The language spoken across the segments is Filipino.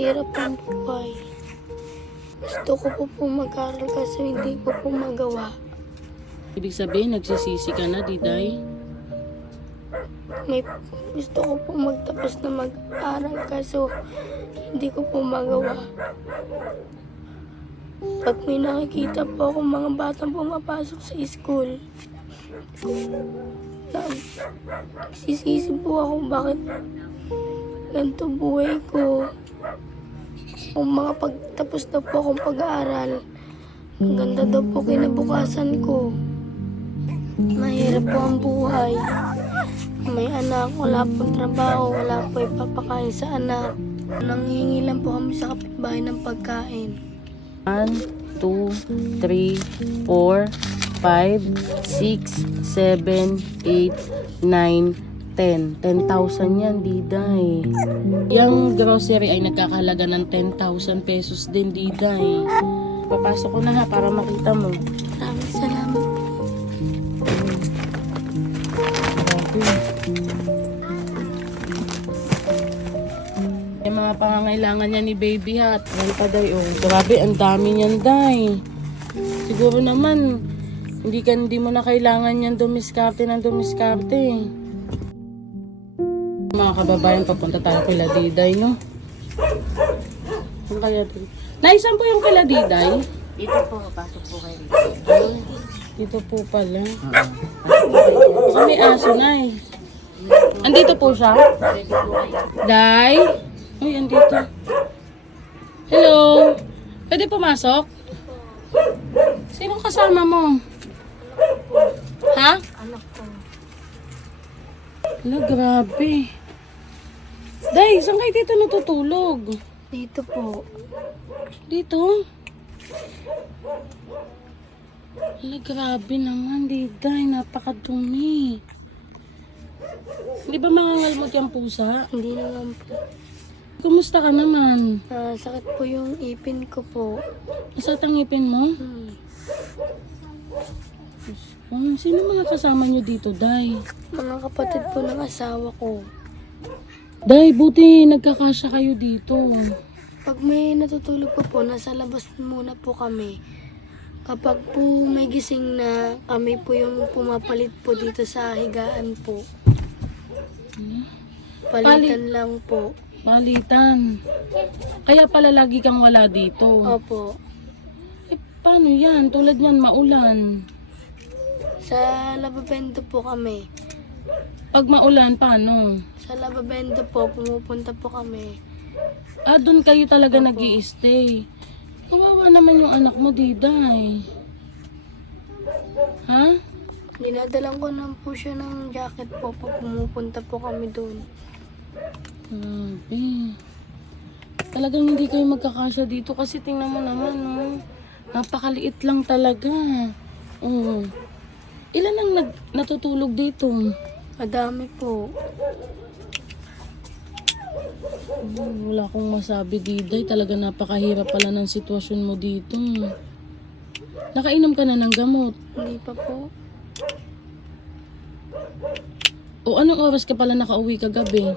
Mahirap ang buhay. Gusto ko po po mag-aral kasi hindi ko po magawa. Ibig sabihin, nagsisisi ka na, Diday? May gusto ko po magtapos na mag-aral kaso hindi ko po magawa. Pag may nakikita po ako mga batang pumapasok sa school, na, nagsisisi po ako bakit ganito buhay ko. Kung mga pagtapos na po akong pag-aaral, ganda daw po kinabukasan ko. Mahirap po ang buhay. May anak, wala pong trabaho, wala po ipapakain sa anak. Nanghihingi lang po kami sa kapitbahay ng pagkain. 1, 2, 3, 4, 5, 6, 7, 8, 9, 10. 10,000 yan, Diday. Yung grocery ay nagkakahalaga ng 10,000 pesos din, Diday. Papasok ko na ha para makita mo. Maraming salamat. Yung mga pangangailangan niya ni Baby Hat. Yan pa, Day. Oh, grabe, ang dami niyan, Day. Siguro naman, hindi ka hindi mo na kailangan yan dumiskarte ng dumiskarte. Mga kababayan, papunta tayo kay Diday, no? Saan kaya dito? Nay, saan po yung kila Diday? Dito po, pasok po kayo dito. Dito po pala. Ah, may aso, Nay. Andito po siya? Day? Uy, andito. Hello? Pwede pumasok? Sino kasama mo? Ha? Anak ko. Ano, grabe. Day, saan kayo dito natutulog? Dito po. Dito? Ala, grabe naman, Diday. Napakadumi. Di ba mangangalmot yung pusa? Hindi naman po. Kumusta ka naman? Ah, sakit po yung ipin ko po. Nasa tangipin mo? Hmm. Oh, sino mga kasama nyo dito, Day? Mga kapatid po ng asawa ko. Day, buti nagkakasya kayo dito. Pag may natutulog po po, nasa labas muna po kami. Kapag po may gising na, kami po yung pumapalit po dito sa higaan po. Palitan lang po. Balitan. Kaya pala lagi kang wala dito. Opo. Eh, paano yan? Tulad yan, maulan. Sa Lababendo po kami. Pag maulan, paano? Sa Lababendo po, pumupunta po kami. Ah, doon kayo talaga Opo. nag stay Kawawa naman yung anak mo, Diday. Ha? Dinadalang ko lang po siya ng jacket po pag pumupunta po kami doon. Grabe. Talagang hindi kayo magkakasya dito kasi tingnan mo naman, no? Napakaliit lang talaga. Oo. Ilan ang nag natutulog dito? Madami po. Wala akong masabi, Diday. Talaga napakahirap pala ng sitwasyon mo dito. Nakainom ka na ng gamot. Hindi pa po. O anong oras ka pala nakauwi kagabi?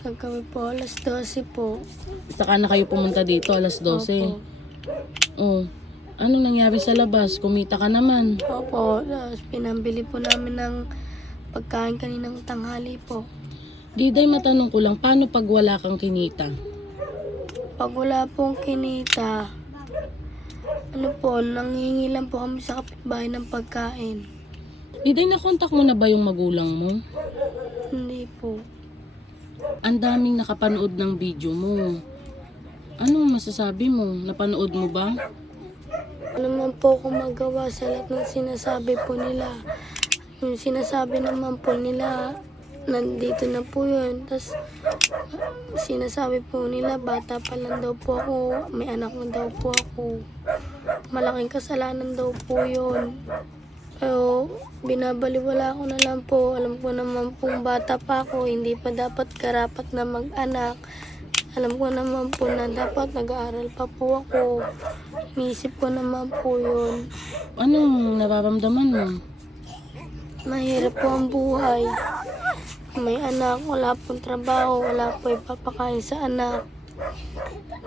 Kagabi po, alas 12 po. Saka na kayo pumunta dito, alas 12. Opo. Oh. Anong nangyari sa labas? Kumita ka naman. Opo, tapos pinambili po namin ng pagkain kaninang tanghali po. Diday, matanong ko lang, paano pag wala kang kinita? Pag wala pong kinita, ano po, nanghingi lang po kami sa kapitbahay ng pagkain. Diday, nakontak mo na ba yung magulang mo? Hindi po. Ang daming nakapanood ng video mo. Anong masasabi mo? Napanood mo ba? Ano naman po ako magawa sa lahat ng sinasabi po nila. Yung sinasabi naman po nila, nandito na po yun. Tapos, sinasabi po nila, bata pa lang daw po ako, may anak na daw po ako. Malaking kasalanan daw po yun. Pero, binabaliwala ko na lang po. Alam ko naman pong bata pa ako, hindi pa dapat karapat na mag-anak. Alam ko naman po na dapat nag-aaral pa po ako. Iniisip ko naman po yun. Anong nararamdaman mo? Mahirap po ang buhay. may anak, wala pong trabaho, wala po ipapakain sa anak.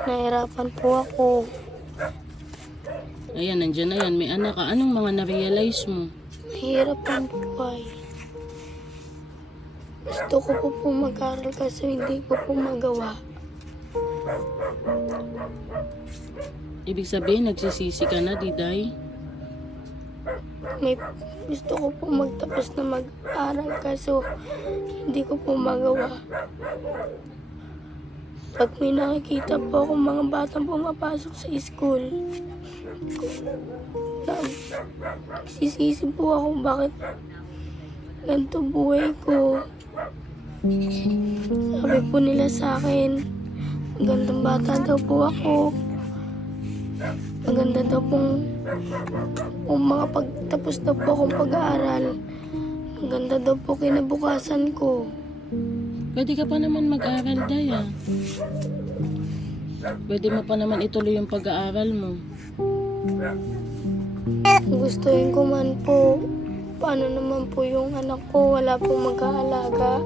Nahirapan po ako. Ayan, nandyan na yan. May anak ka. Anong mga na-realize mo? Mahirap ang buhay. Gusto ko po po mag-aral kasi hindi ko po magawa. Ibig sabihin, nagsisisi ka na, Diday? May gusto ko po magtapos na mag-aral kaso hindi ko po magawa. Pag may nakikita po akong mga batang pumapasok sa school, nag- nagsisisi po ako bakit ganito buhay ko. Sabi po nila sa akin, magandang bata daw po ako. Maganda daw pong kung mga pagtapos daw po akong pag-aaral. Maganda daw po kinabukasan ko. Pwede ka pa naman mag-aral, Day, ah. Pwede mo pa naman ituloy yung pag-aaral mo. Gustuhin ko man po, paano naman po yung anak ko, wala pong mag-aalaga.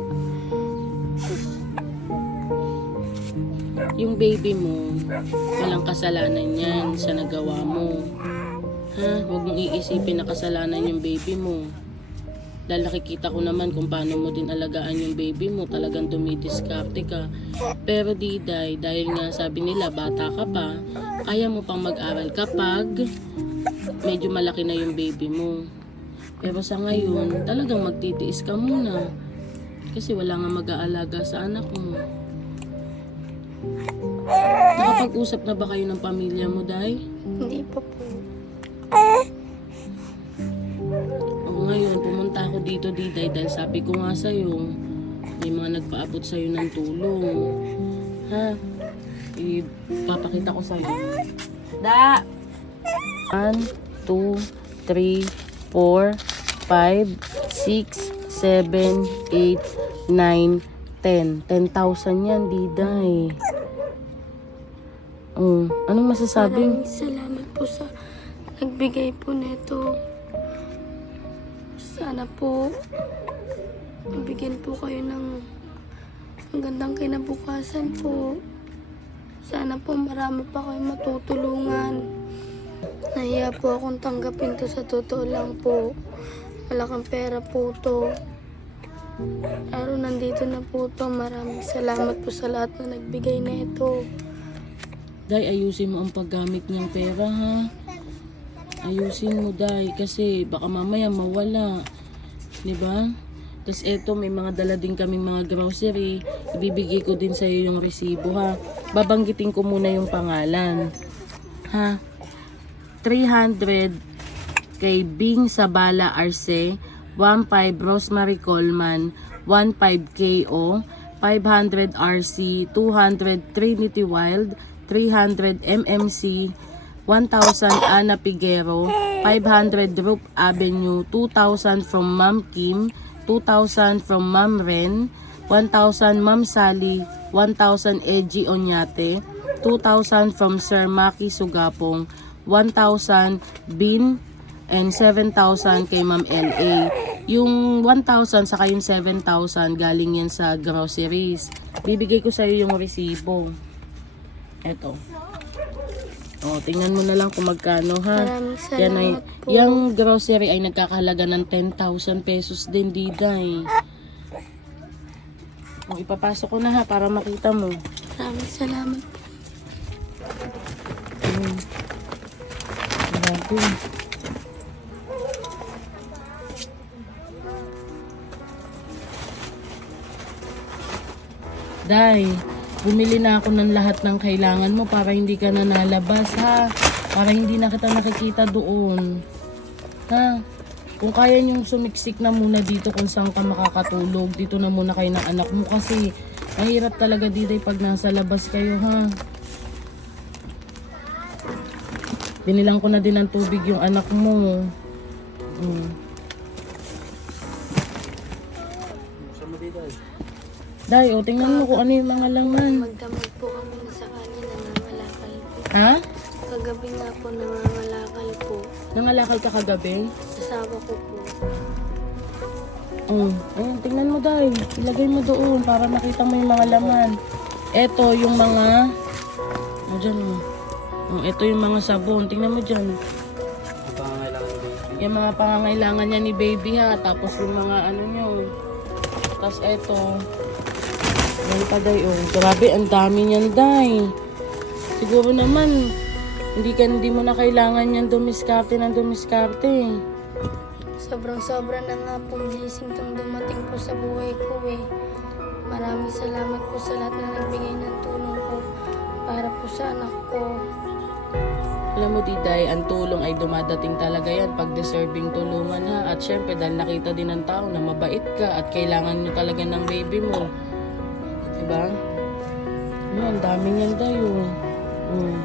Yung baby mo, walang kasalanan yan sa nagawa mo. Ha? Huwag mong iisipin na kasalanan yung baby mo. Dahil nakikita ko naman kung paano mo din alagaan yung baby mo, talagang dumidiskarte ka. Pero Diday, dahil nga sabi nila bata ka pa, kaya mo pang mag-aral kapag medyo malaki na yung baby mo. Pero sa ngayon, talagang magtitiis ka muna. Kasi wala nga mag-aalaga sa anak mo. Nakapag-usap na ba kayo ng pamilya mo, Day? Hindi pa po. O ngayon, pumunta ako dito, Diday, dahil sabi ko nga sa'yo, may mga nagpaabot sa'yo ng tulong. Ha? Ipapakita ko sa'yo. Da! 1, 2, 3, 4, 5, 6, 7, 8, 9, 10. 10,000 yan, Diday. Oh, anong masasabi? Maraming salamat po sa nagbigay po nito. Sana po mabigyan po kayo ng magandang kinabukasan po. Sana po marami pa kayong matutulungan. Nahiya po akong tanggapin to sa totoo lang po. Malaking pera po to. Pero nandito na po to. Maraming salamat po sa lahat na nagbigay na ito. Day, ayusin mo ang paggamit niyang pera, ha? Ayusin mo, Day, kasi baka mamaya mawala. 'Di ba? Tapos eto, may mga dala din kaming mga grocery. Ibibigay ko din sa iyo yung resibo, ha? Babanggitin ko muna yung pangalan. Ha? 300 kay Bing Sabala Arce, 15 Rosemary Coleman, 15 KO, 500 RC, 200 Trinity Wild, 300 MMC, 1,000 Ana Piguero, 500 Roop Avenue, 2,000 from Ma'am Kim, 2,000 from Ma'am Ren, 1,000 Ma'am Sally, 1,000 Edgy Onyate, 2,000 from Sir Maki Sugapong, 1,000 Bin, and 7,000 kay Ma'am LA. Yung 1,000 saka yung 7,000 galing yan sa groceries. Bibigay ko sa iyo yung resibo. Eto. O, tingnan mo na lang kung magkano ha. Maraming Yan ay, po. yung grocery ay nagkakahalaga ng 10,000 pesos din, Diday. O, ipapasok ko na ha para makita mo. Maraming salamat po. Hmm. Grabe. Day, bumili na ako ng lahat ng kailangan mo para hindi ka na nalabas ha. Para hindi na kita nakikita doon. Ha? Kung kaya niyong sumiksik na muna dito kung saan ka makakatulog, dito na muna kayo ng anak mo kasi mahirap talaga dito pag nasa labas kayo ha. Binilang ko na din ng tubig yung anak mo. Mm. Day, o tingnan mo kung ano yung mga laman. Magdamag po kami sa kanya nangangalakal po. Ha? Kagabi nga po nangangalakal po. Nangalakal ka kagabi? Asawa ko po. Oh, ayun, tingnan mo dahil. Ilagay mo doon para makita mo yung mga laman. Ito yung mga... Oh, dyan mo. Oh, ito yung mga sabon. Tingnan mo dyan. Yung mga pangangailangan niya ni baby ha. Tapos yung mga ano nyo. Tapos ito. Yan pa day. Oh, grabe, ang dami niyan day. Siguro naman, hindi ka hindi mo na kailangan yan dumiskarte ng dumiskarte. Sobrang sobra na nga pong blessing tong dumating po sa buhay ko eh. Maraming salamat po sa lahat na nagbigay ng tulong po para po sa anak ko. Alam mo, Diday, ang tulong ay dumadating talaga yan pag deserving tulungan ha. At syempre, dahil nakita din ng tao na mabait ka at kailangan nyo talaga ng baby mo. Diba? Ang dami niyan tayo. Mm.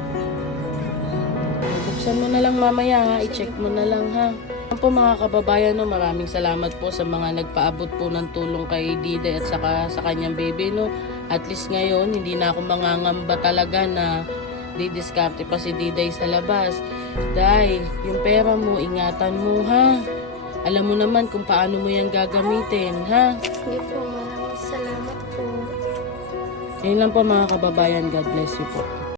Buksan mo na lang mamaya ha. I-check mo na lang ha. Ano po mga kababayan, no, maraming salamat po sa mga nagpaabot po ng tulong kay Diday at saka sa kanyang baby. No. At least ngayon, hindi na ako mangangamba talaga na didiskarte pa si Diday sa labas. Dahil, yung pera mo, ingatan mo ha. Alam mo naman kung paano mo yan gagamitin, ha? Sige po, po. Yun lang po mga kababayan. God bless you po.